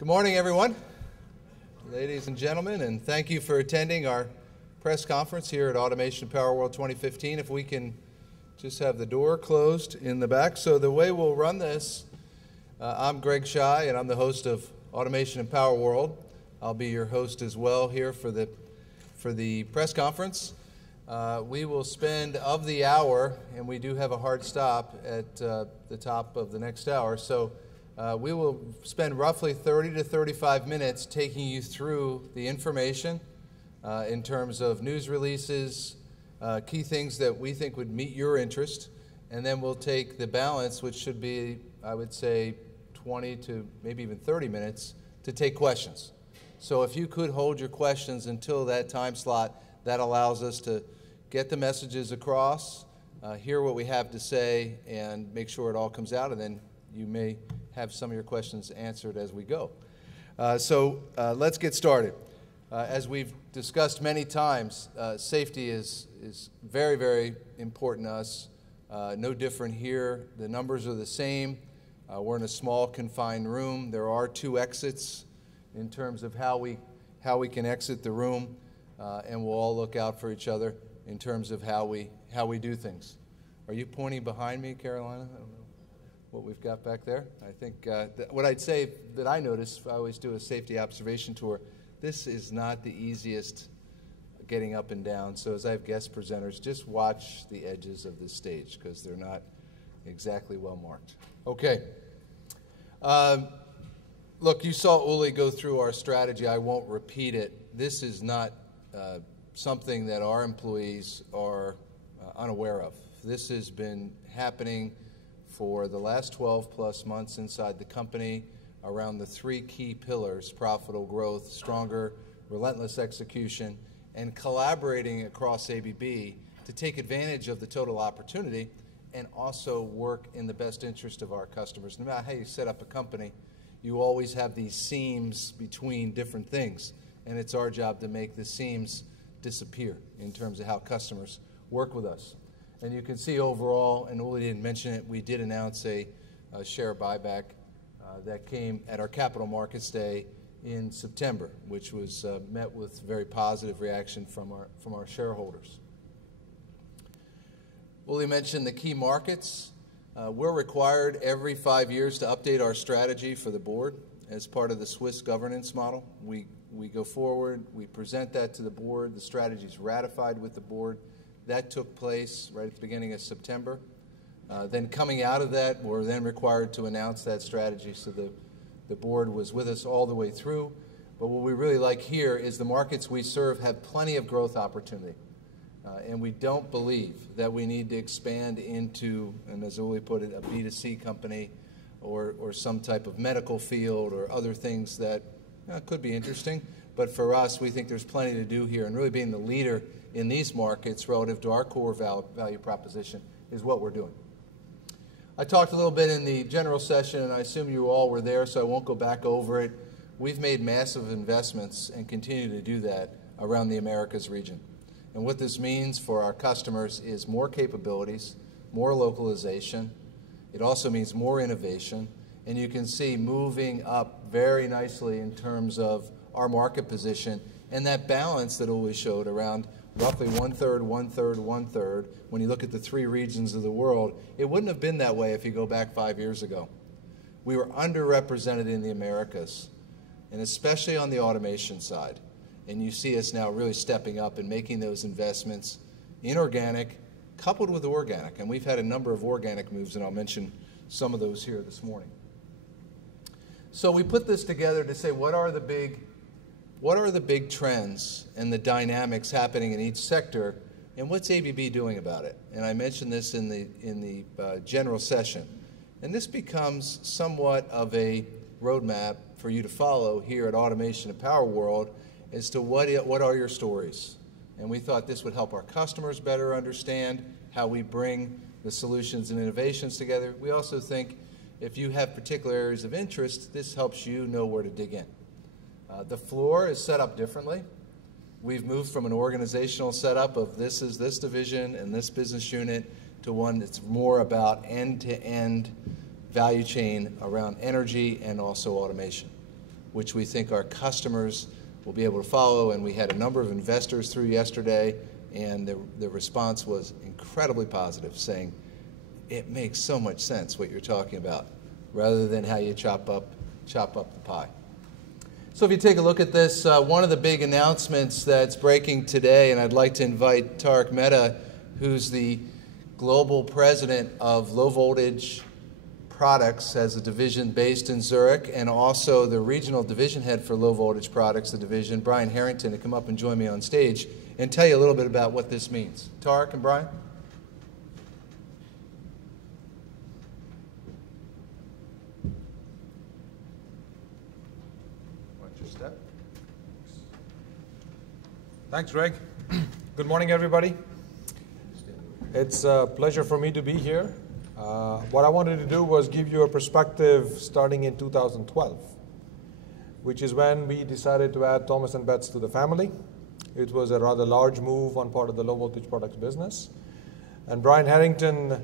Good morning, everyone, ladies and gentlemen, and thank you for attending our press conference here at Automation Power World 2015. If we can just have the door closed in the back. So the way we'll run this, I'm Greg Shy, and I'm the host of Automation and Power World. I'll be your host as well here for the press conference. We will spend of the hour, and we do have a hard stop at the top of the next hour, so we will spend roughly 30 to 35 minutes taking you through the information in terms of news releases, key things that we think would meet your interest, and then we'll take the balance, which should be, I would say, 20 to maybe even 30 minutes to take questions. So if you could hold your questions until that time slot, that allows us to get the messages across, hear what we have to say, and make sure it all comes out, and then you may have some of your questions answered as we go. So let's get started. As we've discussed many times, safety is very, very important to us. No different here. The numbers are the same. We're in a small, confined room. There are 2 exits in terms of how we can exit the room, and we'll all look out for each other in terms of how we do things. Are you pointing behind me, Carolina? I don't know what we've got back there. I think what I'd say that I notice, I always do a safety observation tour, this is not the easiest getting up and down. So as I have guest presenters, just watch the edges of this stage because they're not exactly well marked. Okay. Look, you saw Uli go through our strategy. I won't repeat it. This is not something that our employees are unaware of. This has been happening for the last 12 plus months inside the company around the 3 key pillars: profitable growth, stronger, relentless execution, and collaborating across ABB to take advantage of the total opportunity and also work in the best interest of our customers. No matter how you set up a company, you always have these seams between different things, and it's our job to make the seams disappear in terms of how customers work with us. And you can see overall, and Uli didn't mention it, we did announce a share buyback that came at our Capital Markets Day in September, which was met with very positive reaction from our shareholders. Uli mentioned the key markets. We're required every 5 years to update our strategy for the board as part of the Swiss governance model. We go forward, we present that to the board, the strategy is ratified with the board. That took place right at the beginning of September. Then coming out of that, we're then required to announce that strategy, so the board was with us all the way through. But what we really like here is the markets we serve have plenty of growth opportunity. And we don't believe that we need to expand into, and as Uli put it, a B2C company or some type of medical field or other things that could be interesting. But for us, we think there's plenty to do here, and really being the leader in these markets relative to our core value proposition is what we're doing. I talked a little bit in the general session, and I assume you all were there, so I won't go back over it. We've made massive investments and continue to do that around the Americas region. And what this means for our customers is more capabilities, more localization. It also means more innovation. And you can see moving up very nicely in terms of our market position and that balance that Uli showed around roughly 1/3, 1/3, 1/3. When you look at the 3 regions of the world, it wouldn't have been that way if you go back 5 years ago. We were underrepresented in the Americas, and especially on the automation side. And you see us now really stepping up and making those investments, inorganic, coupled with organic. And we've had a number of organic moves, and I'll mention some of those here this morning. So we put this together to say, what are the big trends and the dynamics happening in each sector, and what's ABB doing about it? And I mentioned this in the general session. And this becomes somewhat of a roadmap for you to follow here at Automation and Power World as to what are your stories. And we thought this would help our customers better understand how we bring the solutions and innovations together. We also think if you have particular areas of interest, this helps you know where to dig in. The floor is set up differently. We've moved from an organizational setup of this is this division and this business unit to one that's more about end-to-end value chain around energy and also automation. which we think our customers will be able to follow. And we had a number of investors through yesterday, and the response was incredibly positive, saying, it makes so much sense what you're talking about, rather than how you chop up the pie. So if you take a look at this, one of the big announcements that's breaking today, and I'd like to invite Tarek Mehta, who's the global president of low voltage products, as a division based in Zurich, and also the regional division head for low voltage products, the division, Brian Harrington, to come up and join me on stage and tell you a little bit about what this means. Tarek and Brian? Watch your step. Thanks, Greg. Good morning, everybody. It's a pleasure for me to be here. What I wanted to do was give you a perspective starting in 2012, which is when we decided to add Thomas & Betts to the family. It was a rather large move on part of the low voltage products business. And Brian Harrington,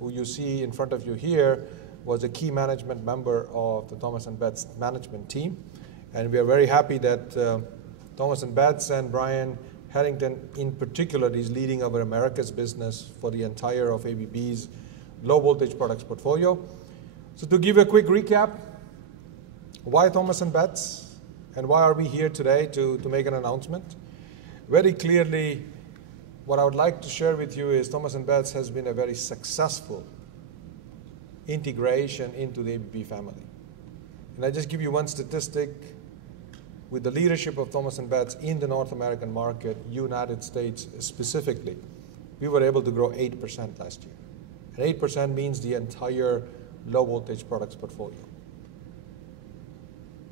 who you see in front of you here, was a key management member of the Thomas & Betts management team. And we are very happy that Thomas & Betts and Brian Harrington in particular is leading our Americas business for the entire of ABB's low voltage products portfolio. So to give a quick recap, why Thomas & Betts and why are we here today to make an announcement? Very clearly, what I would like to share with you is Thomas & Betts has been a very successful integration into the ABB family. And I just give you one statistic. With the leadership of Thomas & Betts in the North American market, United States specifically, we were able to grow 8% last year. And 8% means the entire low voltage products portfolio.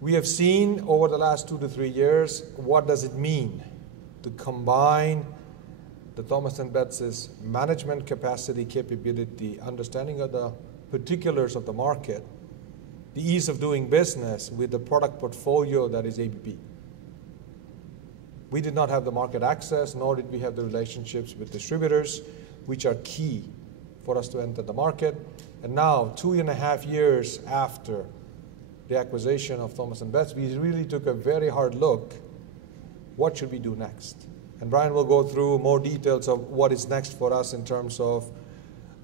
We have seen over the last 2 to 3 years, what does it mean to combine the Thomas & Betts' management capacity, capability, understanding of the particulars of the market, the ease of doing business with the product portfolio that is ABB. We did not have the market access, nor did we have the relationships with distributors, which are key for us to enter the market. And now, 2.5 years after the acquisition of Thomas & Betts, we really took a very hard look, what should we do next? And Brian will go through more details of what is next for us in terms of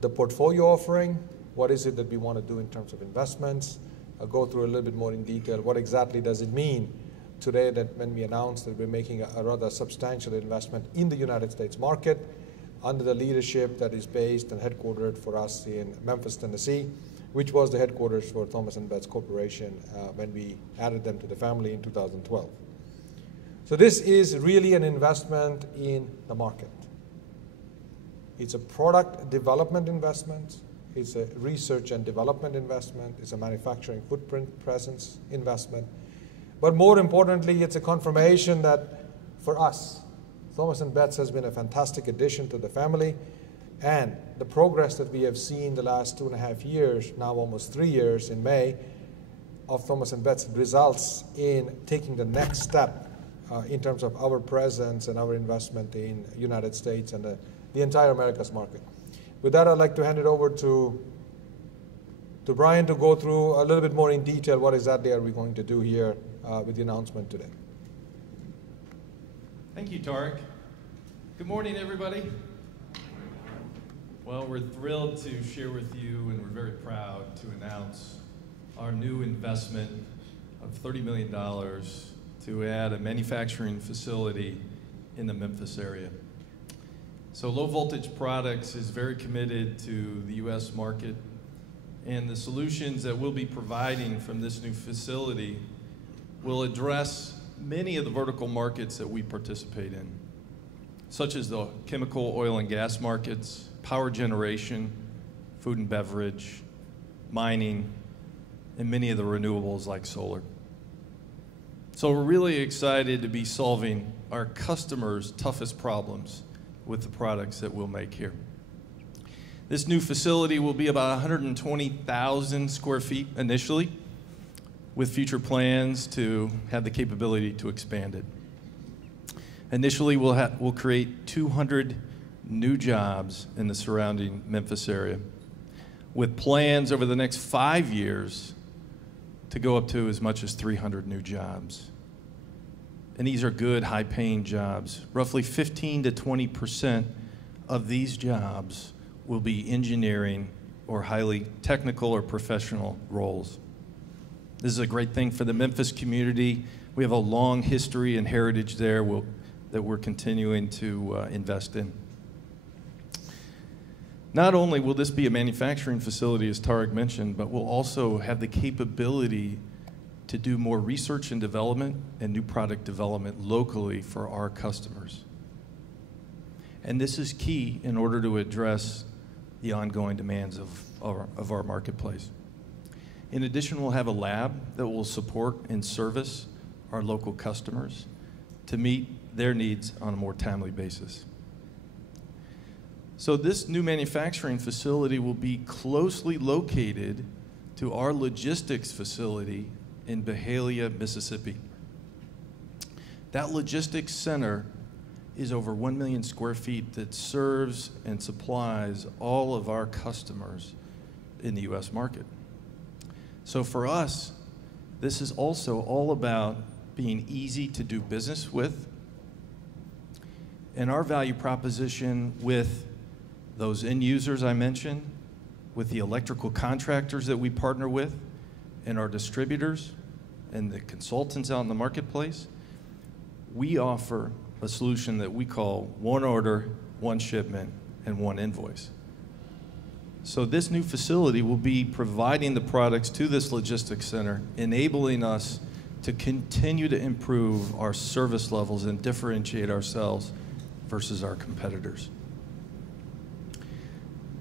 the portfolio offering, what is it that we want to do in terms of investments. I'll go through a little bit more in detail. What exactly does it mean today that when we announced that we're making a rather substantial investment in the United States market under the leadership that is based and headquartered for us in Memphis, Tennessee, which was the headquarters for Thomas & Betts Corporation when we added them to the family in 2012. So this is really an investment in the market. It's a product development investment. It's a research and development investment. It's a manufacturing footprint presence investment. But more importantly, it's a confirmation that for us, Thomas & Betts has been a fantastic addition to the family. And the progress that we have seen the last 2.5 years, now almost 3 years in May, of Thomas & Betts results in taking the next step in terms of our presence and our investment in the United States and the entire Americas market. With that, I'd like to hand it over to Brian to go through a little bit more in detail what exactly are we going to do here with the announcement today. Thank you, Tarek. Good morning, everybody. Well, we're thrilled to share with you, and we're very proud to announce our new investment of $30 million to add a manufacturing facility in the Memphis area. So Low Voltage Products is very committed to the U.S. market, and the solutions that we'll be providing from this new facility will address many of the vertical markets that we participate in, such as the chemical, oil, and gas markets, power generation, food and beverage, mining, and many of the renewables like solar. So we're really excited to be solving our customers' toughest problems with the products that we'll make here. This new facility will be about 120,000 square feet initially, with future plans to have the capability to expand it. Initially, we'll create 200 new jobs in the surrounding Memphis area, with plans over the next 5 years to to go up to as much as 300 new jobs. And these are good, high-paying jobs. Roughly 15 to 20% of these jobs will be engineering or highly technical or professional roles. This is a great thing for the Memphis community. We have a long history and heritage there that we're continuing to invest in. Not only will this be a manufacturing facility, as Tarek mentioned, but we'll also have the capability to do more research and development and new product development locally for our customers. And this is key in order to address the ongoing demands of our marketplace. In addition, we'll have a lab that will support and service our local customers to meet their needs on a more timely basis. So this new manufacturing facility will be closely located to our logistics facility in Byhalia, Mississippi. That logistics center is over 1 million square feet that serves and supplies all of our customers in the U.S. market. So for us, this is also all about being easy to do business with, and our value proposition with those end users I mentioned, with the electrical contractors that we partner with, and our distributors, and the consultants out in the marketplace, we offer a solution that we call one order, one shipment, and one invoice. So this new facility will be providing the products to this logistics center, enabling us to continue to improve our service levels and differentiate ourselves versus our competitors.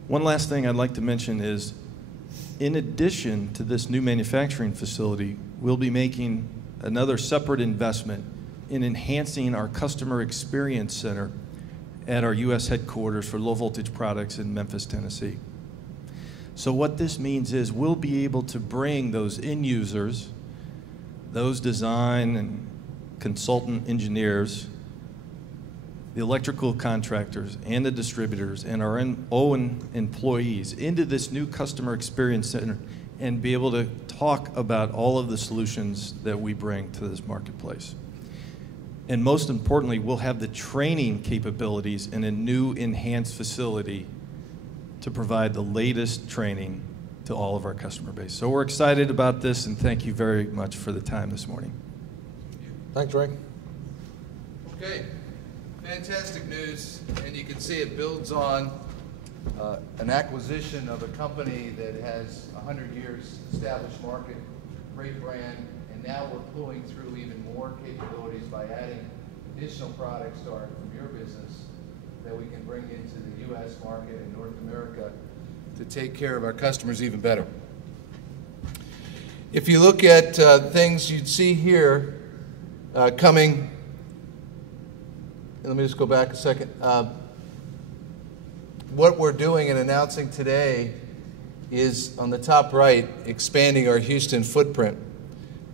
One last thing I'd like to mention is, in addition to this new manufacturing facility, we'll be making another separate investment in enhancing our customer experience center at our U.S. headquarters for low voltage products in Memphis, Tennessee. So what this means is we'll be able to bring those end users, those design and consultant engineers, the electrical contractors and the distributors and our own employees into this new customer experience center and be able to talk about all of the solutions that we bring to this marketplace. And most importantly, we'll have the training capabilities in a new enhanced facility to provide the latest training to all of our customer base. So we're excited about this, and thank you very much for the time this morning. Thanks, Ray. Okay, fantastic news, and you can see it builds on an acquisition of a company that has 100 years established market, great brand, and now we're pulling through even more capabilities by adding additional products from your business that we can bring into the U.S. market and North America to take care of our customers even better. If you look at things you'd see here coming, let me just go back a second. What we're doing and announcing today is, on the top right, expanding our Houston footprint.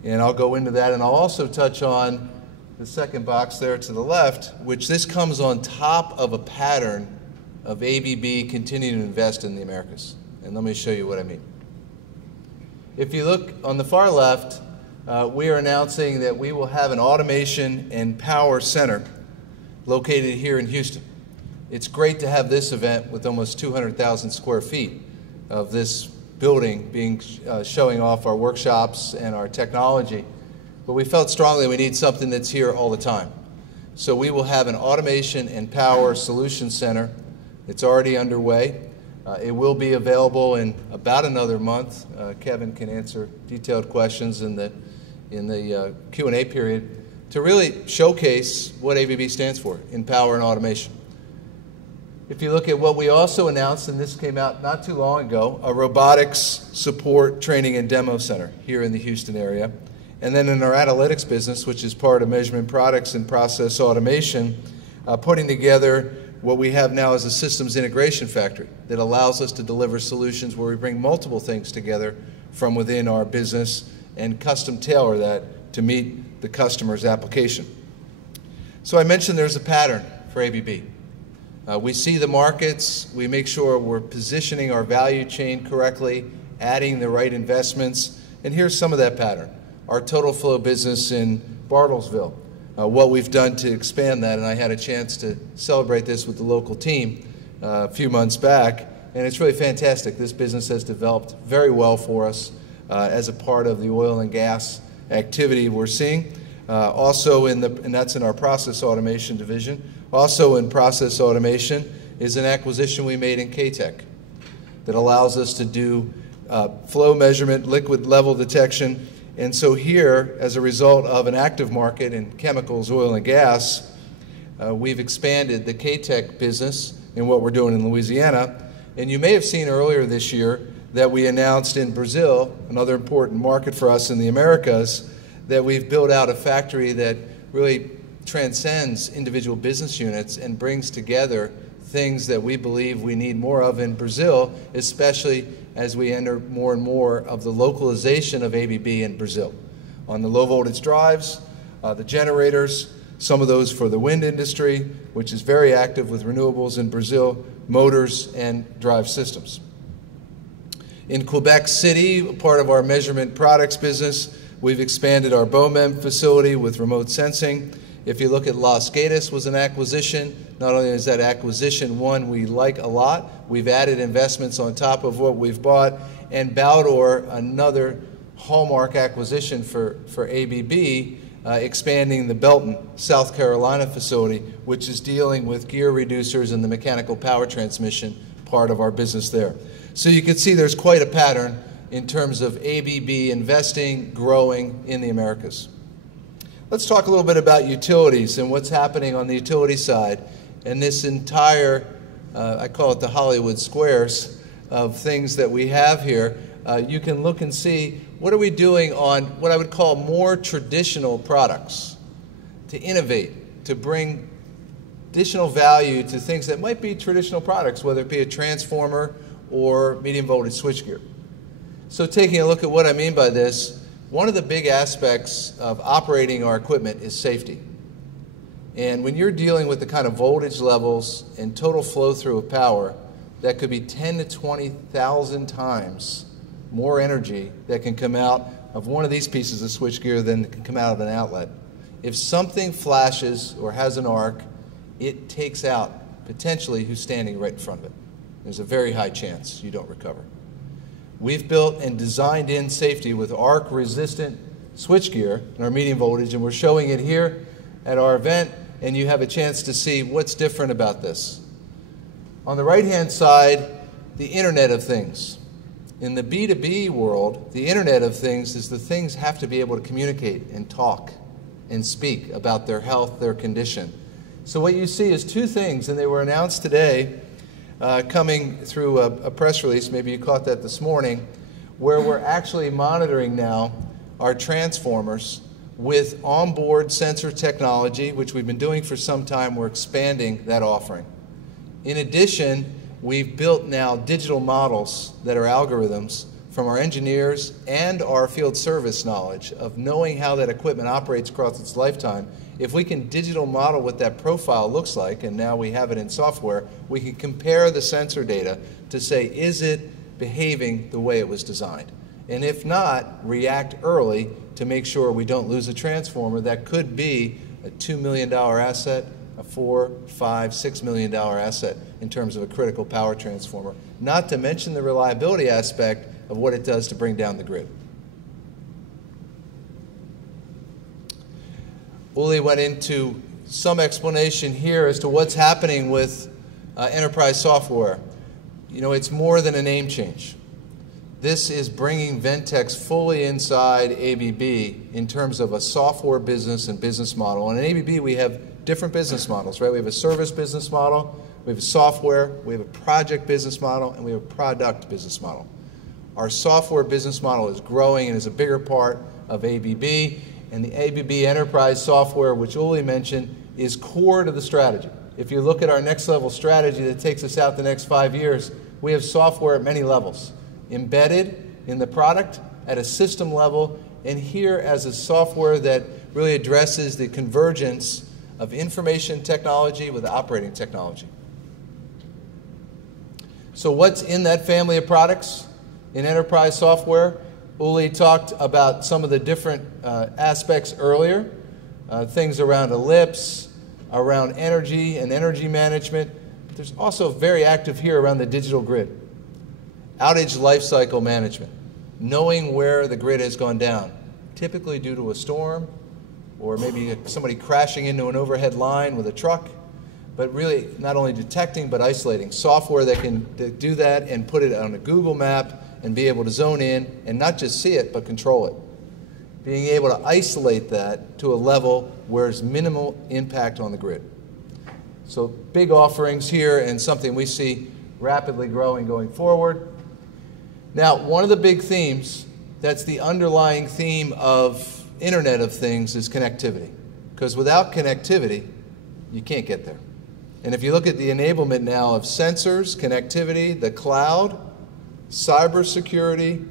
And I'll go into that, and I'll also touch on the second box there to the left, which this comes on top of a pattern of ABB continuing to invest in the Americas. And let me show you what I mean. If you look on the far left, we are announcing that we will have an automation and power center located here in Houston. It's great to have this event with almost 200,000 square feet of this building being showing off our workshops and our technology. But we felt strongly we need something that's here all the time. So we will have an automation and power solution center. It's already underway. It will be available in about another month. Kevin can answer detailed questions in the Q&A period to really showcase what ABB stands for in power and automation. If you look at what we also announced, and this came out not too long ago, a robotics support training and demo center here in the Houston area. And then in our analytics business, which is part of measurement products and process automation, putting together what we have now as a systems integration factory that allows us to deliver solutions where we bring multiple things together from within our business and custom tailor that to meet the customer's application. So I mentioned there's a pattern for ABB. We see the markets, we make sure we're positioning our value chain correctly, adding the right investments, And here's some of that pattern. Our total flow business in Bartlesville, what we've done to expand that, and I had a chance to celebrate this with the local team a few months back, and it's really fantastic. This business has developed very well for us as a part of the oil and gas activity we're seeing. Also and that's in our process automation division. Also in process automation is an acquisition we made in K-Tech that allows us to do flow measurement, liquid level detection. And so here, as a result of an active market in chemicals, oil and gas, we've expanded the K-Tech business in what we're doing in Louisiana. And you may have seen earlier this year that we announced in Brazil, another important market for us in the Americas, that we've built out a factory that really transcends individual business units and brings together things that we believe we need more of in Brazil, especially as we enter more and more of the localization of ABB in Brazil. On the low voltage drives, the generators, some of those for the wind industry, which is very active with renewables in Brazil, motors and drive systems. In Quebec City, part of our measurement products business, we've expanded our Beaumont facility with remote sensing. If you look at Las Gatas was an acquisition. Not only is that acquisition one we like a lot, we've added investments on top of what we've bought. And Baldor, another hallmark acquisition for ABB, expanding the Belton, South Carolina facility, which is dealing with gear reducers and the mechanical power transmission part of our business there. So you can see there's quite a pattern in terms of ABB investing, growing in the Americas. Let's talk a little bit about utilities and what's happening on the utility side. And this entire, I call it the Hollywood squares of things that we have here. You can look and see what are we doing on what I would call more traditional products to innovate, to bring additional value to things that might be traditional products, whether it be a transformer or medium voltage switchgear. So taking a look at what I mean by this, one of the big aspects of operating our equipment is safety. And when you're dealing with the kind of voltage levels and total flow through of power, that could be 10 to 20,000 times more energy that can come out of one of these pieces of switchgear than can come out of an outlet. If something flashes or has an arc, it takes out potentially who's standing right in front of it. There's a very high chance you don't recover. We've built and designed in safety with arc-resistant switchgear in our medium voltage, and we're showing it here at our event, and you have a chance to see what's different about this. On the right-hand side, the Internet of Things. In the B2B world, the Internet of Things is the things have to be able to communicate and talk and speak about their health, their condition. So what you see is two things, and they were announced today, coming through a press release, maybe you caught that this morning, where we're actually monitoring now our transformers with onboard sensor technology, which we've been doing for some time. We're expanding that offering. In addition, we've built now digital models that are algorithms from our engineers and our field service knowledge of knowing how that equipment operates across its lifetime. If we can digital model what that profile looks like, and now we have it in software, we can compare the sensor data to say, is it behaving the way it was designed? And if not, react early to make sure we don't lose a transformer that could be a $2 million asset, a $4, $5, $6 million asset in terms of a critical power transformer, not to mention the reliability aspect of what it does to bring down the grid. Uli went into some explanation here as to what's happening with enterprise software. You know, it's more than a name change. This is bringing Ventex fully inside ABB in terms of a software business and business model. And in ABB, we have different business models, right? We have a service business model, we have a software, we have a project business model, and we have a product business model. Our software business model is growing and is a bigger part of ABB. And the ABB Enterprise software, which Uli mentioned, is core to the strategy. If you look at our next level strategy that takes us out the next 5 years, we have software at many levels. Embedded in the product at a system level, and here as a software that really addresses the convergence of information technology with operating technology. So what's in that family of products in enterprise software? Uli talked about some of the different aspects earlier, things around ellipse, around energy and energy management. There's also very active here around the digital grid. Outage lifecycle management, knowing where the grid has gone down, typically due to a storm or maybe somebody crashing into an overhead line with a truck, but really not only detecting but isolating. Software that can do that and put it on a Google map and be able to zone in and not just see it but control it. Being able to isolate that to a level where there's minimal impact on the grid. So big offerings here and something we see rapidly growing going forward. Now, one of the big themes, that's the underlying theme of Internet of Things, is connectivity. Because without connectivity, you can't get there. And if you look at the enablement now of sensors, connectivity, the cloud, cybersecurity,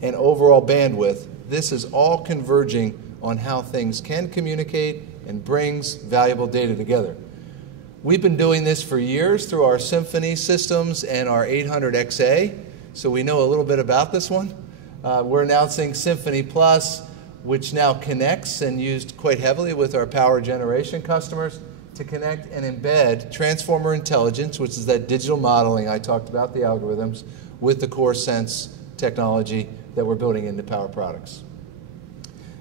and overall bandwidth, this is all converging on how things can communicate and brings valuable data together. We've been doing this for years through our Symphony systems and our 800XA, so we know a little bit about this one. We're announcing Symphony Plus, which now connects and used quite heavily with our power generation customers to connect and embed transformer intelligence, which is that digital modeling I talked about, the algorithms, with the core sense technology that we're building into power products.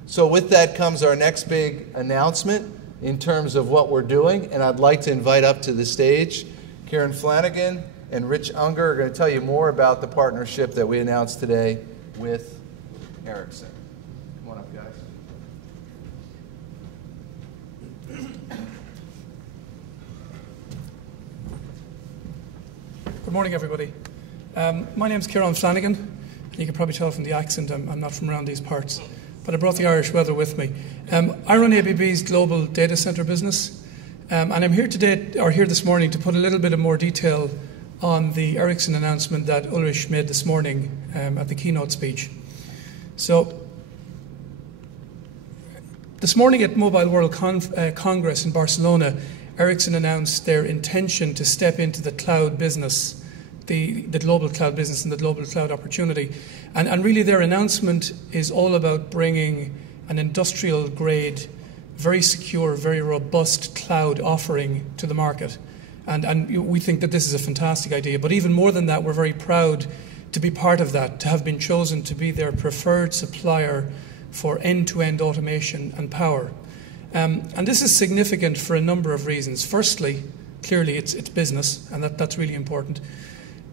So with that comes our next big announcement in terms of what we're doing, and I'd like to invite up to the stage Karen Flanagan and Rich Unger are going to tell you more about the partnership that we announced today with Ericsson. Come on up, guys. Good morning, everybody. My name's Kieran Flanagan, and you can probably tell from the accent I'm not from around these parts, but I brought the Irish weather with me. I run ABB's global data center business, and I'm here this morning to put a little bit of more detail on the Ericsson announcement that Ulrich made this morning at the keynote speech. So, this morning at Mobile World Congress in Barcelona, Ericsson announced their intention to step into the cloud business, the global cloud business and the global cloud opportunity. And really their announcement is all about bringing an industrial grade, very secure, very robust cloud offering to the market. And we think that this is a fantastic idea. But even more than that, we're very proud to be part of that, to have been chosen to be their preferred supplier for end-to-end automation and power. And this is significant for a number of reasons. Firstly, clearly it's business, and that's really important.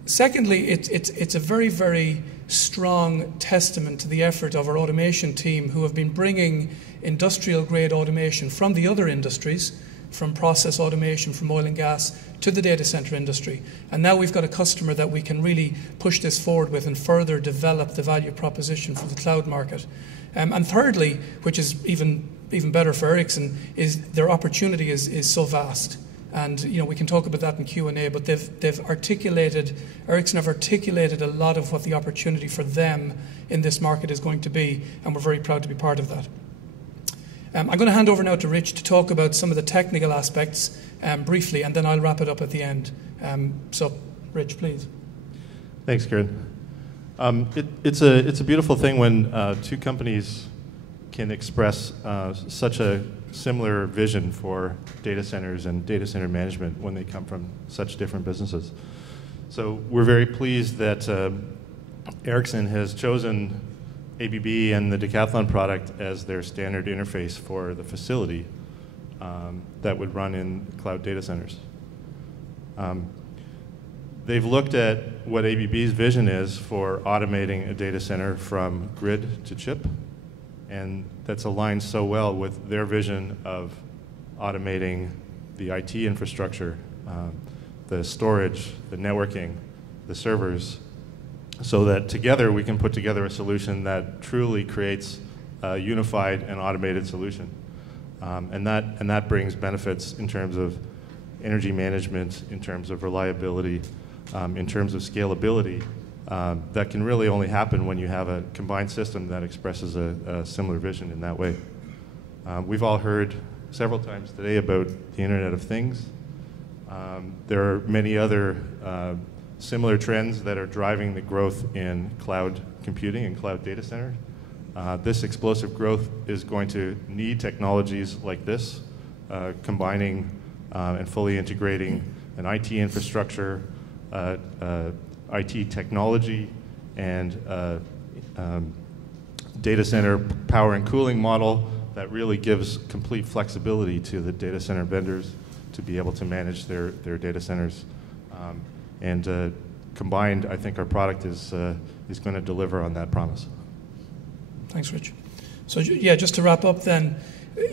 Secondly, it's a very, very strong testament to the effort of our automation team, who have been bringing industrial-grade automation from the other industries, from process automation, from oil and gas, to the data center industry. And now we've got a customer that we can really push this forward with and further develop the value proposition for the cloud market. And thirdly, which is even better for Ericsson, is their opportunity is so vast. And we can talk about that in Q&A, but Ericsson have articulated a lot of what the opportunity for them in this market is going to be, and we're very proud to be part of that. I'm going to hand over now to Rich to talk about some of the technical aspects briefly, and then I'll wrap it up at the end. So, Rich, please. Thanks, Kieran. It's a beautiful thing when two companies can express such a similar vision for data centers and data center management when they come from such different businesses. So we're very pleased that Ericsson has chosen ABB and the Decathlon product as their standard interface for the facility that would run in cloud data centers. They've looked at what ABB's vision is for automating a data center from grid to chip, and that's aligned so well with their vision of automating the IT infrastructure, the storage, the networking, the servers, so that together we can put together a solution that truly creates a unified and automated solution. And that brings benefits in terms of energy management, in terms of reliability, in terms of scalability, that can really only happen when you have a combined system that expresses a similar vision in that way. We've all heard several times today about the Internet of Things. There are many other similar trends that are driving the growth in cloud computing and cloud data centers. This explosive growth is going to need technologies like this, combining and fully integrating an IT infrastructure, IT technology, and data center power and cooling model that really gives complete flexibility to the data center vendors to be able to manage their data centers. And combined, I think our product is going to deliver on that promise. Thanks, Rich. So yeah, just to wrap up then,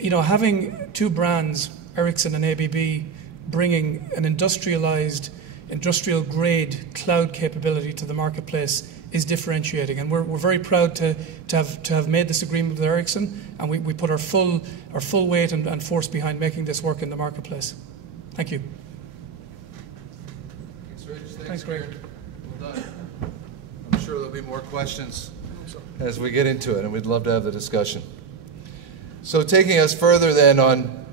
having two brands, Ericsson and ABB, bringing an industrial-grade cloud capability to the marketplace is differentiating, and we're very proud to have made this agreement with Ericsson, and we put our full weight and force behind making this work in the marketplace. Thank you. Thanks, Rich. Thanks, Greg. Well done. I'm sure there'll be more questions as we get into it, and we'd love to have the discussion. So taking us further then on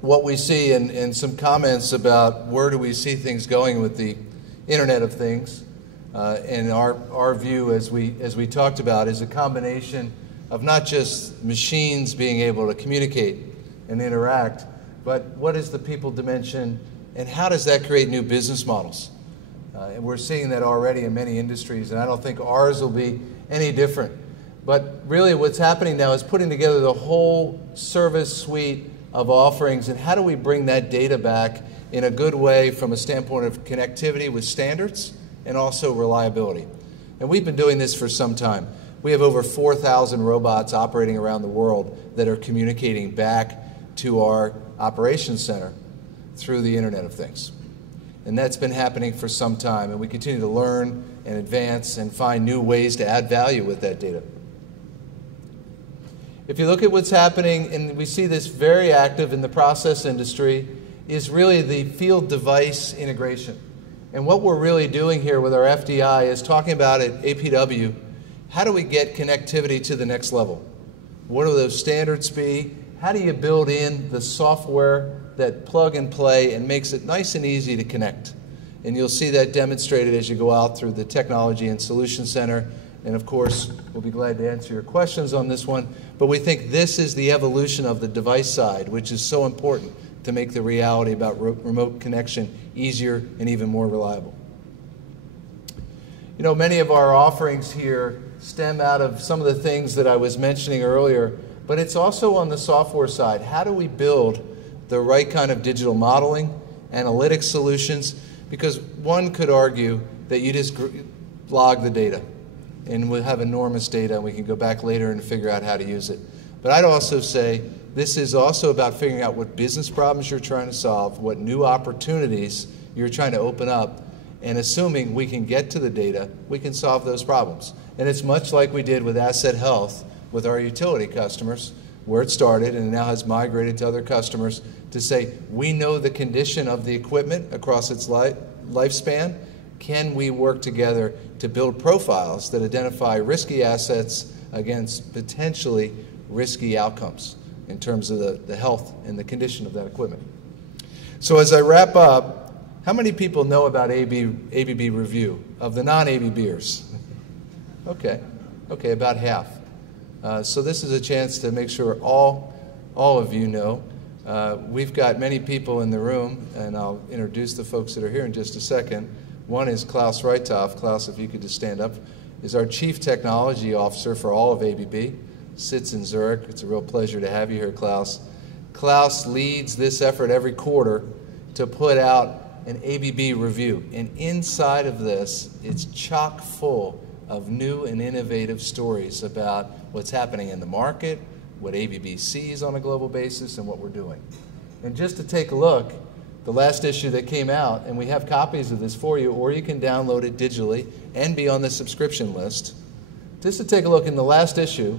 what we see and some comments about where do we see things going with the Internet of Things, and our view, as we talked about, is a combination of not just machines being able to communicate and interact, but what is the people dimension, and how does that create new business models? And we're seeing that already in many industries, and I don't think ours will be any different. But really what's happening now is putting together the whole service suite of offerings, and how do we bring that data back in a good way from a standpoint of connectivity with standards and also reliability. And we've been doing this for some time. We have over 4,000 robots operating around the world that are communicating back to our operations center through the Internet of Things. And that's been happening for some time, and we continue to learn and advance and find new ways to add value with that data. If you look at what's happening, and we see this very active in the process industry, is really the field device integration. And what we're really doing here with our FDI is talking about at APW, how do we get connectivity to the next level? What do those standards be? How do you build in the software that plug and play and makes it nice and easy to connect? And you'll see that demonstrated as you go out through the Technology and Solution Center. And of course, we'll be glad to answer your questions on this one. But we think this is the evolution of the device side, which is so important to make the reality about remote connection easier and even more reliable. Many of our offerings here stem out of some of the things that I was mentioning earlier, but it's also on the software side. How do we build the right kind of digital modeling, analytics solutions? Because one could argue that you just log the data, and we'll have enormous data, and we can go back later and figure out how to use it. But I'd also say this is also about figuring out what business problems you're trying to solve, what new opportunities you're trying to open up, and assuming we can get to the data, we can solve those problems. And it's much like we did with asset health with our utility customers, where it started and now has migrated to other customers to say, we know the condition of the equipment across its lifespan. Can we work together to build profiles that identify risky assets against potentially risky outcomes in terms of the health and the condition of that equipment? So as I wrap up, how many people know about ABB Review of the non-ABBers? Okay, about half. So this is a chance to make sure all of you know. We've got many people in the room, and I'll introduce the folks that are here in just a second. One is Klaus Reithoff. Klaus, if you could just stand up, is our Chief Technology Officer for all of ABB, sits in Zurich. It's a real pleasure to have you here, Klaus. Klaus leads this effort every quarter to put out an ABB review, and inside of this, it's chock full of new and innovative stories about what's happening in the market, what ABB sees on a global basis, and what we're doing. And just to take a look, the last issue that came out, and we have copies of this for you, or you can download it digitally and be on the subscription list. Just to take a look in the last issue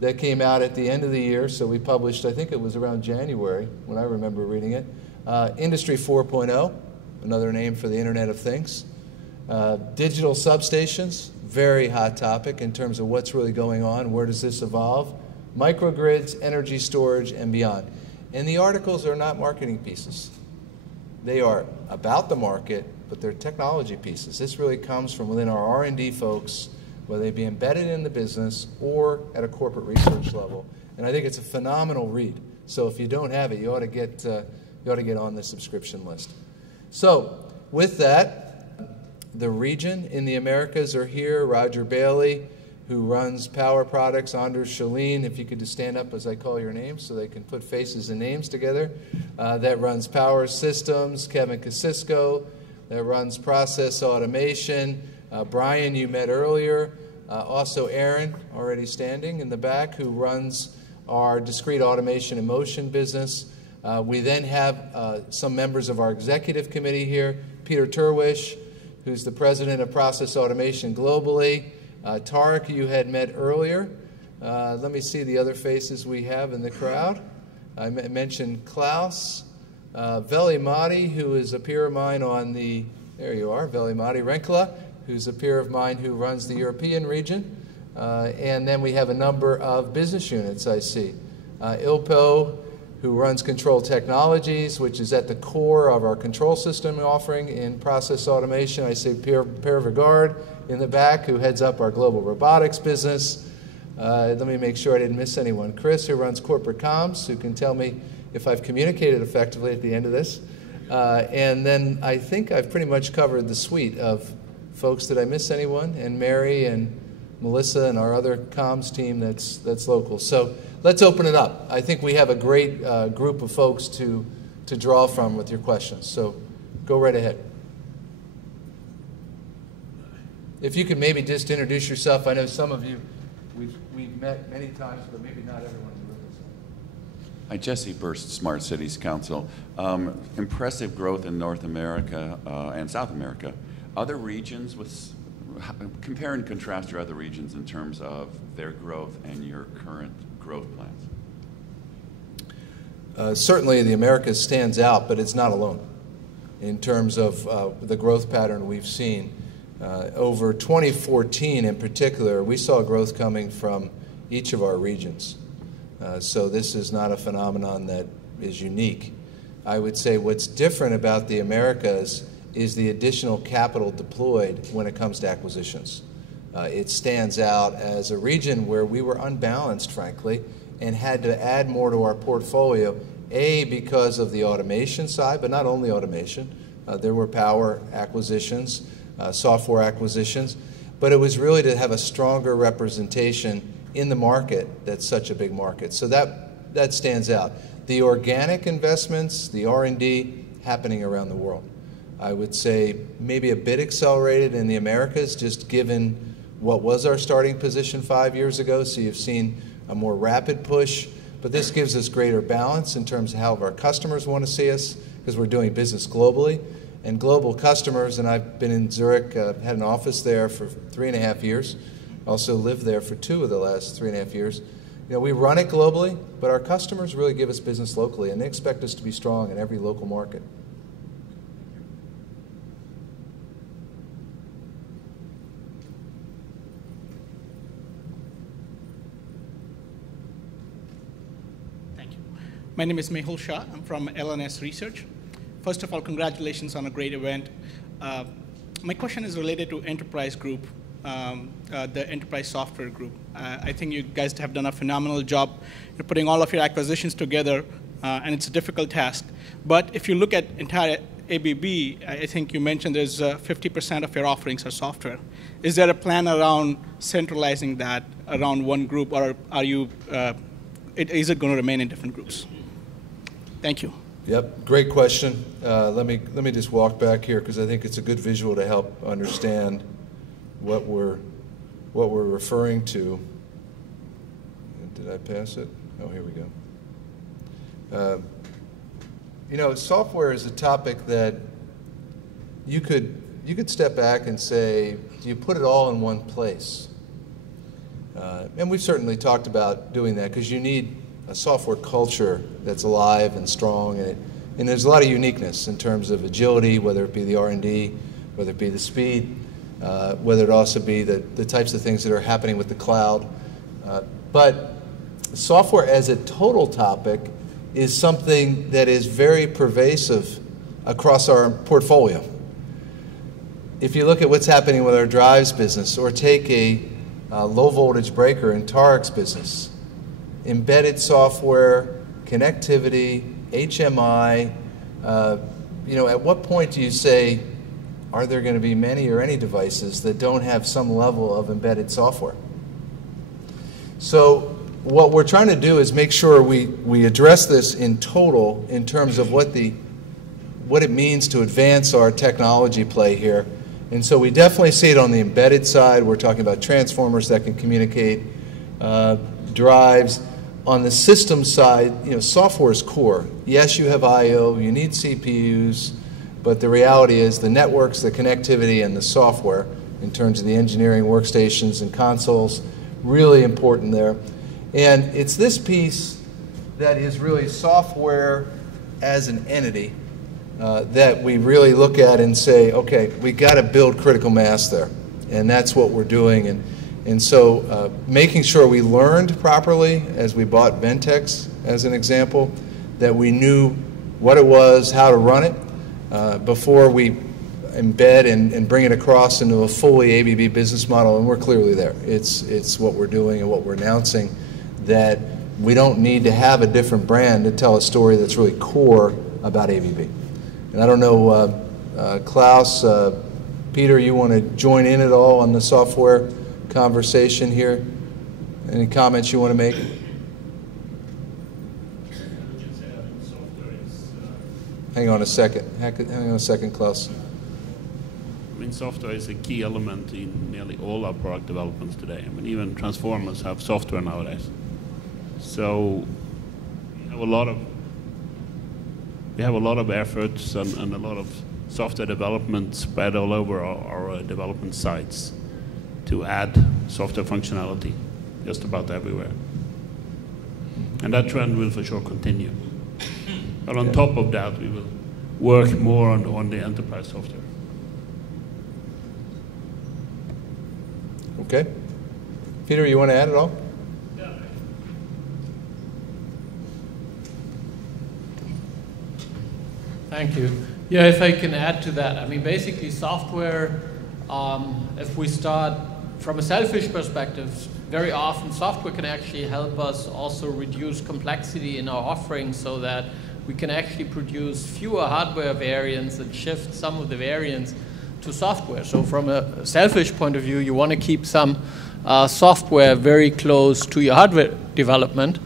that came out at the end of the year, so we published, I think it was around January when I remember reading it, Industry 4.0, another name for the Internet of Things. Digital substations, very hot topic in terms of what's really going on, where does this evolve? Microgrids, energy storage, and beyond. And the articles are not marketing pieces. They are about the market but they're technology pieces. This really comes from within our R&D folks, whether they be embedded in the business or at a corporate research level. And I think it's a phenomenal read. So if you don't have it, you ought to get on the subscription list. So with that, the region in the Americas are here. Roger Bailey, who runs Power Products. Anders Schalin, if you could just stand up as I call your names so they can put faces and names together. That runs Power Systems. Kevin Kosisko, that runs Process Automation. Brian, you met earlier. Also Aaron, already standing in the back, who runs our discrete automation and motion business. We then have some members of our executive committee here. Peter Turwish, who's the president of Process Automation globally. Tarek, you had met earlier. Let me see the other faces we have in the crowd. I mentioned Klaus. Veli Madi, who is a peer of mine on the, there you are, Veli Madi Renkla, who's a peer of mine who runs the European region. And then we have a number of business units I see. Ilpo, who runs Control Technologies, which is at the core of our control system offering in process automation. I see Per Vigard in the back, who heads up our global robotics business. Let me make sure I didn't miss anyone. Chris, who runs corporate comms, who can tell me if I've communicated effectively at the end of this. And then I think I've pretty much covered the suite of folks. Did I miss anyone? And Mary and Melissa and our other comms team that's local. So let's open it up. I think we have a great group of folks to draw from with your questions. So go right ahead. If you could maybe just introduce yourself. I know some of you we've met many times, but maybe not everyone with us. Hi, Jesse Burst, Smart Cities Council. Impressive growth in North America and South America. Other regions, compare and contrast your other regions in terms of their growth and your current growth plans. Certainly the Americas stands out, but it's not alone in terms of the growth pattern we've seen. Over 2014 in particular, we saw growth coming from each of our regions. So this is not a phenomenon that is unique. I would say what's different about the Americas is the additional capital deployed when it comes to acquisitions. It stands out as a region where we were unbalanced, frankly, and had to add more to our portfolio, because of the automation side, but not only automation. There were power acquisitions, software acquisitions, but it was really to have a stronger representation in the market that's such a big market. So that stands out. The organic investments, the R&D, happening around the world. I would say maybe a bit accelerated in the Americas, just given what was our starting position 5 years ago. So you've seen a more rapid push, but this gives us greater balance in terms of how our customers want to see us, because we're doing business globally. And global customers, and I've been in Zurich, had an office there for 3.5 years, also lived there for 2 of the last 3.5 years. You know, we run it globally, but our customers really give us business locally, and they expect us to be strong in every local market. Thank you. My name is Mehul Shah. I'm from LNS Research. First of all, congratulations on a great event. My question is related to Enterprise Group, the Enterprise Software Group. I think you guys have done a phenomenal job. You're putting all of your acquisitions together, and it's a difficult task. But if you look at entire ABB, I think you mentioned there's 50% of your offerings are software. Is there a plan around centralizing that around one group, or are you, is it going to remain in different groups? Thank you. Yep, great question. Let me just walk back here, because I think it's a good visual to help understand what we're referring to. Did I pass it? Oh, here we go. You know, software is a topic that you could step back and say, do you put it all in one place? And we've certainly talked about doing that, because you need a software culture that's alive and strong, and there's a lot of uniqueness in terms of agility, whether it be the R&D, whether it be the speed, whether it also be the types of things that are happening with the cloud. But software as a total topic is something that is very pervasive across our portfolio. if you look at what's happening with our drives business, or take a low voltage breaker in Tarek's business, embedded software, connectivity, HMI, you know, at what point do you say, are there going to be many or any devices that don't have some level of embedded software? So what we're trying to do is make sure we address this in total in terms of what it means to advance our technology play here. And so we definitely see it on the embedded side. We're talking about transformers that can communicate, drives. On the system side, you know, software is core. Yes, you have I/O, you need CPUs, but the reality is the networks, the connectivity, and the software in terms of the engineering workstations and consoles, really important there. And it's this piece that is really software as an entity that we really look at and say, okay, we got to build critical mass there, and that's what we're doing. And so making sure we learned properly as we bought Ventex, as an example, that we knew what it was, how to run it, before we embed and bring it across into a fully ABB business model, and we're clearly there. It's what we're doing and what we're announcing, that we don't need to have a different brand to tell a story that's really core about ABB. And I don't know, Klaus, Peter, you want to join in at all on the software conversation here? Any comments you want to make? Hang on a second. Hang on a second, Klaus. I mean, software is a key element in nearly all our product developments today. I mean, even transformers have software nowadays. So we have a lot of efforts and a lot of software development spread all over our development sites to add software functionality just about everywhere. And that trend will for sure continue. But on top of that, we will work more on the enterprise software. Okay. Peter, you want to add it all? Yeah. Thank you. Yeah, if I can add to that, I mean, basically software, if we start from a selfish perspective, very often software can actually help us also reduce complexity in our offerings so that we can actually produce fewer hardware variants and shift some of the variants to software. So from a selfish point of view, you want to keep some software very close to your hardware development.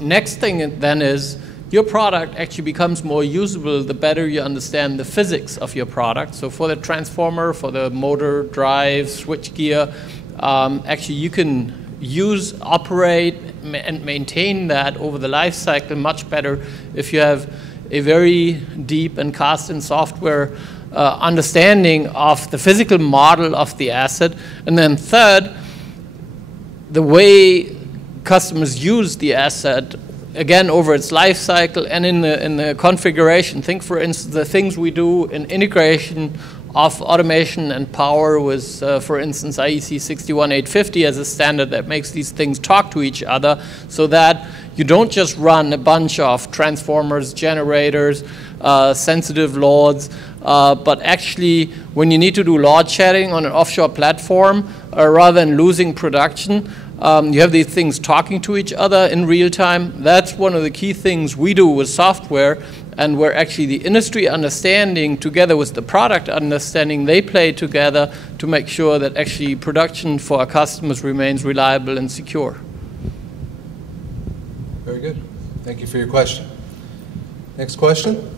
Next thing then is your product actually becomes more usable the better you understand the physics of your product. So for the transformer, for the motor, drive, switch gear, actually you can use, operate, and maintain that over the life cycle much better if you have a very deep and cast-in software understanding of the physical model of the asset. And then third, the way customers use the asset, again, over its life cycle and in the configuration. Think, for instance, the things we do in integration of automation and power with, for instance, IEC 61850 as a standard that makes these things talk to each other so that you don't just run a bunch of transformers, generators, sensitive loads, but actually when you need to do load shedding on an offshore platform, rather than losing production, you have these things talking to each other in real time. That's one of the key things we do with software, and where actually the industry understanding together with the product understanding, they play together to make sure that actually production for our customers remains reliable and secure. Very good. Thank you for your question. Next question.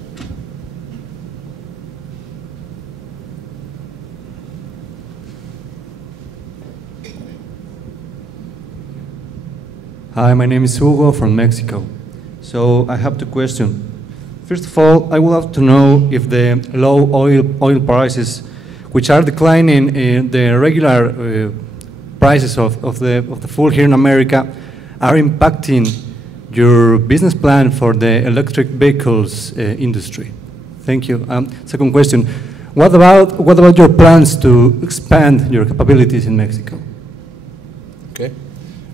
Hi, my name is Hugo from Mexico. So I have two questions. First of all, I would love to know if the low oil prices, which are declining the regular prices of the fuel here in America, are impacting your business plan for the electric vehicles industry. Thank you. Second question, what about your plans to expand your capabilities in Mexico? Okay.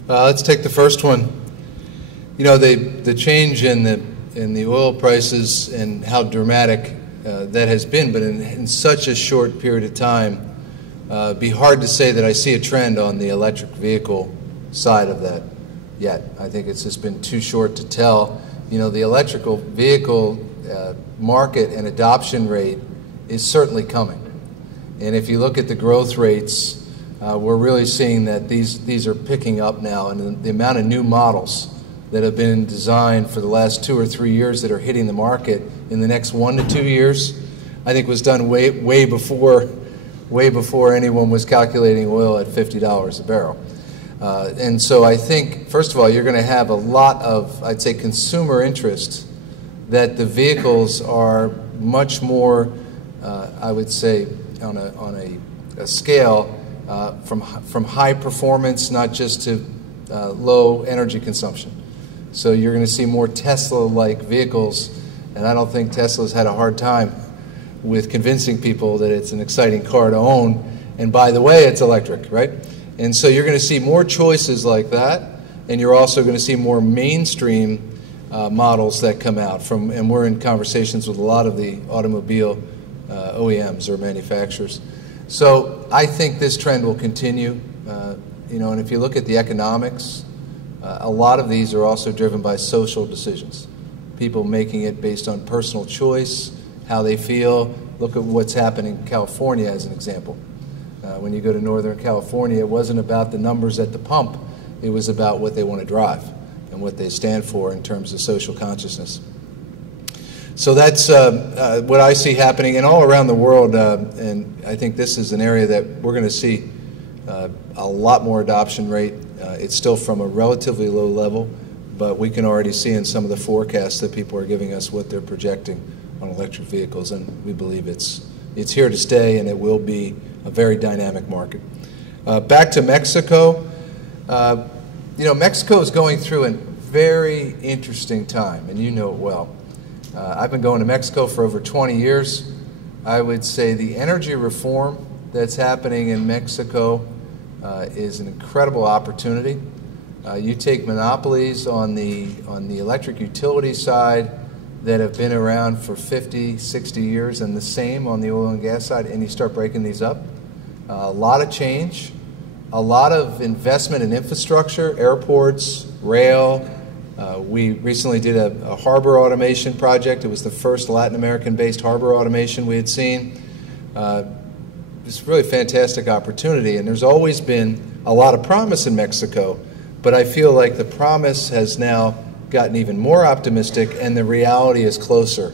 Let's take the first one. You know, the change in the oil prices and how dramatic that has been, but in such a short period of time, be hard to say that I see a trend on the electric vehicle side of that yet. I think it's just been too short to tell. You know, the electrical vehicle market and adoption rate is certainly coming. And if you look at the growth rates, we're really seeing that these are picking up now, and the amount of new models that have been designed for the last 2 or 3 years that are hitting the market in the next 1 to 2 years, I think was done way before anyone was calculating oil at $50 a barrel. And so I think, first of all, you're going to have a lot of, I'd say, consumer interest that the vehicles are much more, I would say, on a scale from high performance, not just to low energy consumption. So you're going to see more Tesla-like vehicles, and I don't think Tesla's had a hard time with convincing people that it's an exciting car to own. And by the way, it's electric, right? And so you're going to see more choices like that, and you're also going to see more mainstream models that come out from, and we're in conversations with a lot of the automobile OEMs or manufacturers. So I think this trend will continue, you know, and if you look at the economics, a lot of these are also driven by social decisions. People making it based on personal choice, how they feel. Look at what's happening in California as an example. When you go to Northern California, it wasn't about the numbers at the pump. It was about what they want to drive and what they stand for in terms of social consciousness. So that's what I see happening, and all around the world, and I think this is an area that we're going to see a lot more adoption rate. It's still from a relatively low level, but we can already see in some of the forecasts that people are giving us what they're projecting on electric vehicles, and we believe it's here to stay, and it will be a very dynamic market. Back to Mexico. You know, Mexico is going through a very interesting time, and you know it well. I've been going to Mexico for over 20 years. I would say the energy reform that's happening in Mexico is an incredible opportunity. You take monopolies on the electric utility side that have been around for 50, 60 years, and the same on the oil and gas side, and you start breaking these up. A lot of change, a lot of investment in infrastructure, airports, rail. We recently did a harbor automation project. It was the first Latin American-based harbor automation we had seen. It's a really fantastic opportunity, and there's always been a lot of promise in Mexico, but I feel like the promise has now gotten even more optimistic, and the reality is closer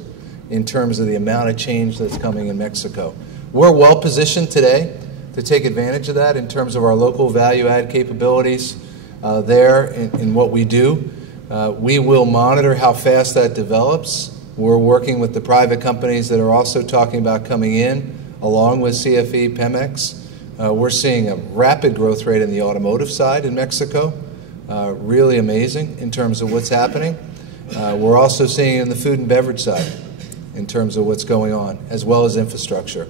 in terms of the amount of change that's coming in Mexico. We're well positioned today to take advantage of that in terms of our local value-add capabilities there in what we do. We will monitor how fast that develops. We're working with the private companies that are also talking about coming in, along with CFE, Pemex. We're seeing a rapid growth rate in the automotive side in Mexico. Really amazing in terms of what's happening. We're also seeing it in the food and beverage side in terms of what's going on, as well as infrastructure.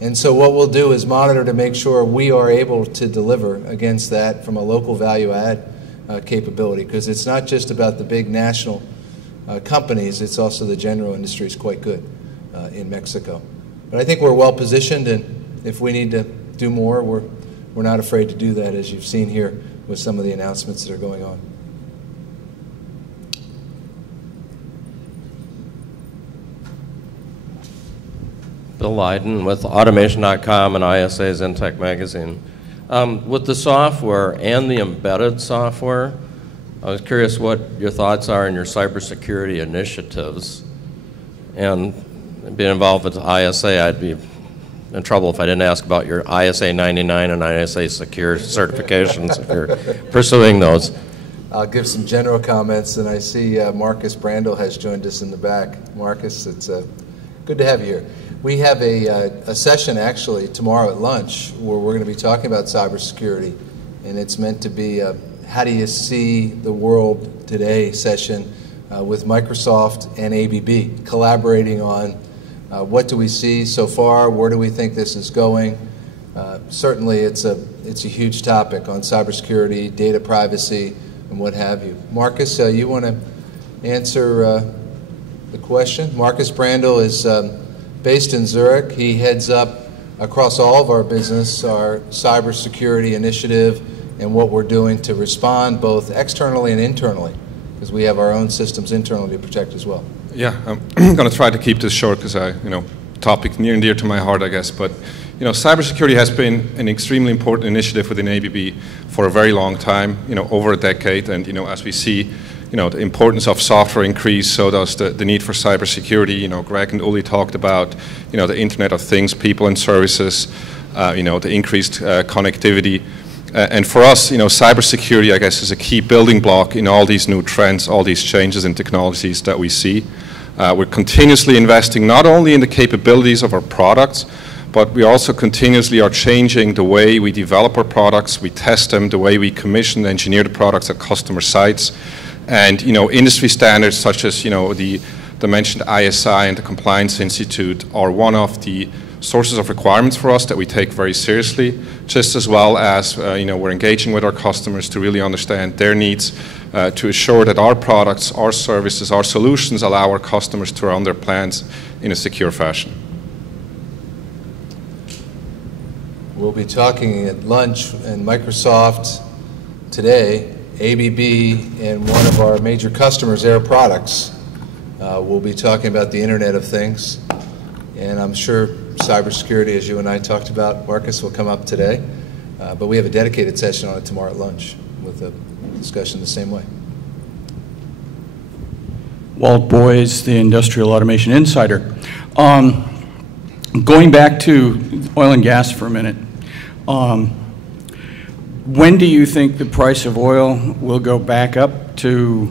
And so what we'll do is monitor to make sure we are able to deliver against that from a local value add capability, because it's not just about the big national companies, it's also the general industry is quite good in Mexico. But I think we're well positioned, and if we need to do more, we're not afraid to do that, as you've seen here with some of the announcements that are going on. Bill Leiden with Automation.com and ISA's InTech magazine. With the software and the embedded software, I was curious what your thoughts are in your cybersecurity initiatives. And being involved with ISA, I'd be in trouble if I didn't ask about your ISA 99 and ISA Secure certifications if you're pursuing those. I'll give some general comments, and I see Marcus Brandel has joined us in the back. Marcus, it's good to have you here. We have a session actually tomorrow at lunch where we're going to be talking about cybersecurity, and it's meant to be a how do you see the world today session with Microsoft and ABB collaborating on what do we see so far, where do we think this is going. Certainly it's a huge topic on cybersecurity, data privacy, and what have you. Marcus, you want to answer the question? Marcus Brandel is based in Zurich. He heads up across all of our business, our cybersecurity initiative, and what we're doing to respond both externally and internally, because we have our own systems internally to protect as well. Yeah, I'm going to try to keep this short because topic near and dear to my heart, I guess. But cybersecurity has been an extremely important initiative within ABB for a very long time, over a decade. And as we see, the importance of software increase, so does the need for cybersecurity. Greg and Uli talked about, the Internet of Things, people and services, the increased connectivity. And for us, cybersecurity, I guess, is a key building block in all these new trends, all these changes in technologies that we see. We're continuously investing not only in the capabilities of our products, but we also continuously are changing the way we develop our products, we test them, the way we commission and engineer the products at customer sites. And industry standards such as the mentioned ISI and the Compliance Institute are one of the sources of requirements for us that we take very seriously, just as well as we're engaging with our customers to really understand their needs, to assure that our products, our services, our solutions allow our customers to run their plants in a secure fashion. We'll be talking at lunch in Microsoft today. ABB and one of our major customers, Air Products, will be talking about the Internet of Things. And I'm sure cybersecurity, as you and I talked about, Marcus, will come up today. But we have a dedicated session on it tomorrow at lunch with a discussion the same way. Walt Boyes, the Industrial Automation Insider. Going back to oil and gas for a minute, when do you think the price of oil will go back up to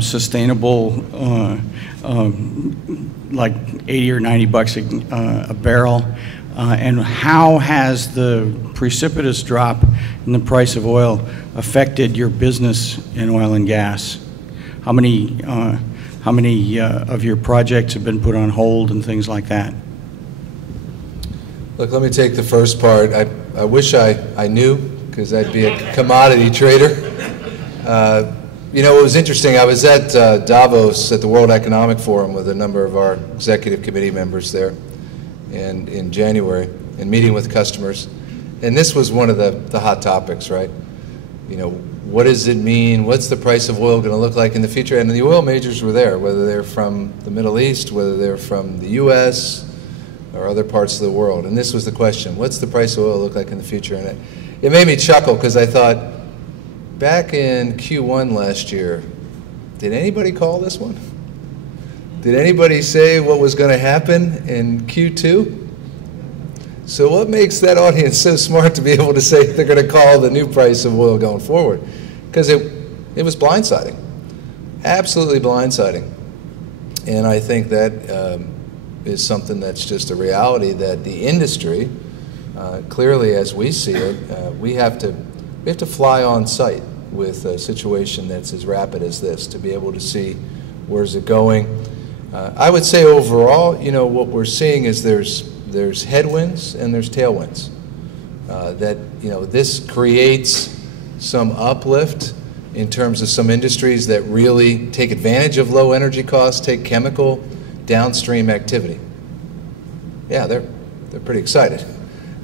sustainable, like 80 or 90 bucks a barrel? And how has the precipitous drop in the price of oil affected your business in oil and gas? How many of your projects have been put on hold and things like that? Look, let me take the first part. I wish I knew, because I'd be a commodity trader. It was interesting. I was at Davos at the World Economic Forum with a number of our executive committee members there and in January, and meeting with customers. And this was one of the hot topics, right? What does it mean? What's the price of oil going to look like in the future? And the oil majors were there, whether they're from the Middle East, whether they're from the U.S. or other parts of the world. And this was the question: what's the price of oil look like in the future? And it made me chuckle, because I thought, back in Q1 last year, did anybody call this one? Did anybody say what was going to happen in Q2? So what makes that audience so smart to be able to say they're going to call the new price of oil going forward? Because it was blindsiding, absolutely blindsiding. And I think that is something that's just a reality that the industry, clearly as we see it, we have to fly on site with a situation that's as rapid as this to be able to see where's it going. I would say overall, what we're seeing is there's headwinds and there's tailwinds. That this creates some uplift in terms of some industries that really take advantage of low energy costs, take chemical downstream activity. Yeah, they're pretty excited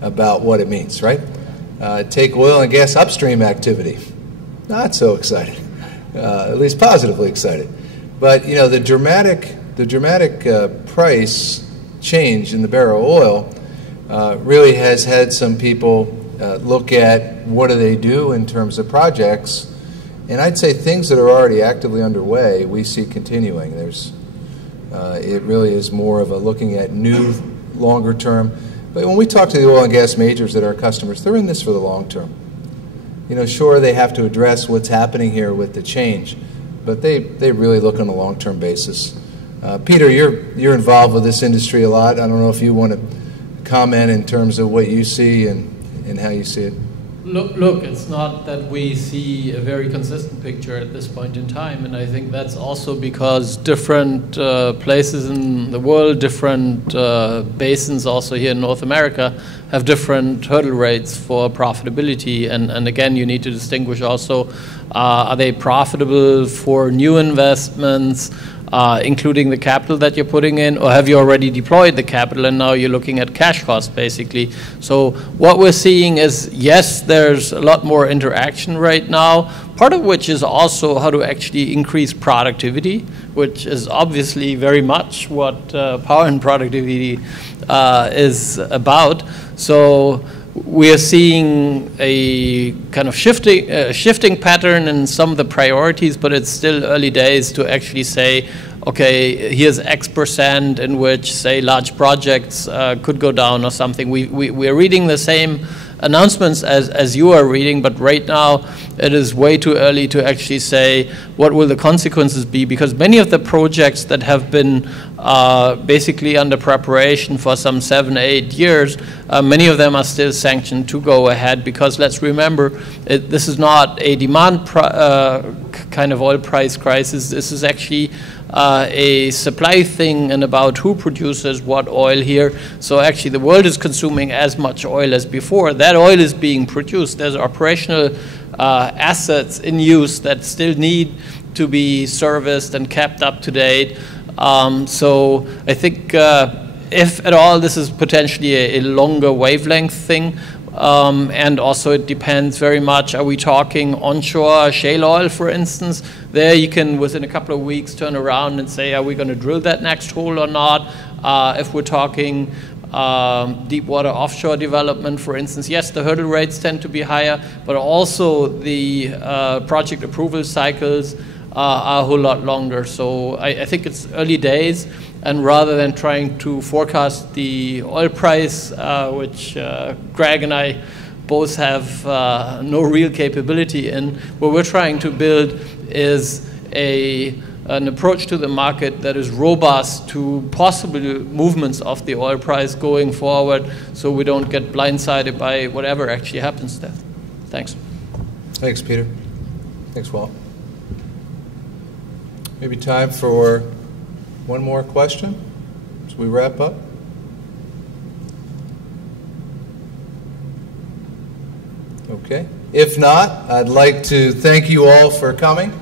about what it means, right? Take oil and gas upstream activity. Not so excited, at least positively excited. But the dramatic price change in the barrel of oil really has had some people look at what do they do in terms of projects, and I'd say things that are already actively underway we see continuing. It really is more of a looking at new, longer term. But when we talk to the oil and gas majors that are customers, they're in this for the long term. Sure, they have to address what's happening here with the change, but they really look on a long-term basis. Peter, you're involved with this industry a lot. I don't know if you want to comment in terms of what you see and how you see it. Look, it's not that we see a very consistent picture at this point in time, and I think that's also because different places in the world, different basins also here in North America have different hurdle rates for profitability, and again, you need to distinguish also, are they profitable for new investments? including the capital that you're putting in, or have you already deployed the capital and now you're looking at cash costs, basically? So what we're seeing is, yes, there's a lot more interaction right now, part of which is also how to actually increase productivity, which is obviously very much what power and productivity is about. So we are seeing a kind of shifting pattern in some of the priorities, but it's still early days to actually say, okay, here's X% in which, say, large projects could go down or something. We're reading the same announcements as you are reading, but right now it is way too early to actually say what will the consequences be, because many of the projects that have been basically under preparation for some 7 or 8 years, many of them are still sanctioned to go ahead, because let's remember, this is not a demand kind of oil price crisis. This is actually a supply thing and about who produces what oil here. So actually the world is consuming as much oil as before. That oil is being produced. There's operational assets in use that still need to be serviced and kept up to date. So I think if at all, this is potentially a longer wavelength thing. And also it depends very much, are we talking onshore shale oil, for instance? There you can, within a couple of weeks, turn around and say, are we going to drill that next hole or not? If we're talking deep water offshore development, for instance, yes, the hurdle rates tend to be higher, but also the project approval cycles are a whole lot longer. So I think it's early days, and rather than trying to forecast the oil price, which Greg and I both have no real capability in, what we're trying to build is an approach to the market that is robust to possible movements of the oil price going forward, so we don't get blindsided by whatever actually happens there. Thanks. Thanks, Peter. Thanks, Walt. Maybe time for one more question as we wrap up. Okay. If not, I'd like to thank you all for coming,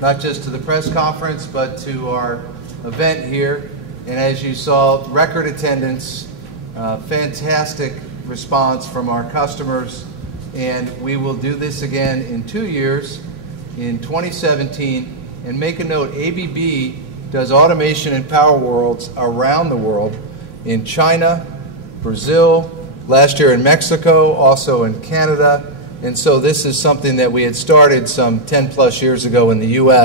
not just to the press conference, but to our event here. And as you saw, record attendance, fantastic response from our customers, and we will do this again in 2 years, in 2017. And make a note, ABB does automation and power worlds around the world, in China, Brazil, last year in Mexico, also in Canada. And so this is something that we had started some 10 plus years ago in the US.